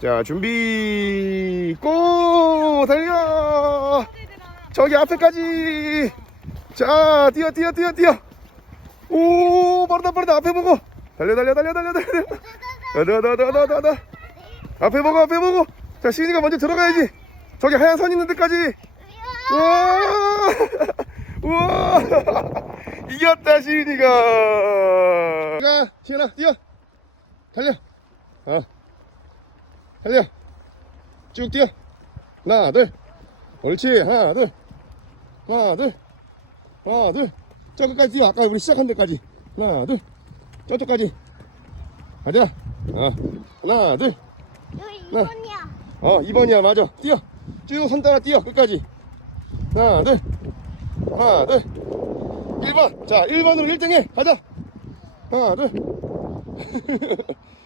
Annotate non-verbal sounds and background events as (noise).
자, 준비, 고! 달려! 저기 앞에까지! 자, 뛰어, 뛰어, 뛰어, 뛰어! 오, 빠르다, 빠르다, 앞에 보고! 달려, 달려, 달려, 달려, 달려! 달려! 앞에 보고, 앞에 보고! 자, 시은이가 먼저 들어가야지! 저기 하얀 선 있는 데까지! 우와! (laughs) 우와! (laughs) 이겼다, 시은이가! 자, 시은아, 뛰어! 달려! 어. 달려 쭉 뛰어 하나 둘 옳지 하나 둘 하나 둘 하나 둘 저기까지 뛰어 아까 우리 시작한 데까지 하나 둘 저쪽까지 가자 어. 하나 둘 여기 네. 2번이야. 어, 2번이야, 맞아. 뛰어. 쭉선 따라 뛰어, 끝까지. 하나, 둘. 하나, 둘. 1번. 자, 1번으로 1등 해. 가자. 하나, 둘. (laughs)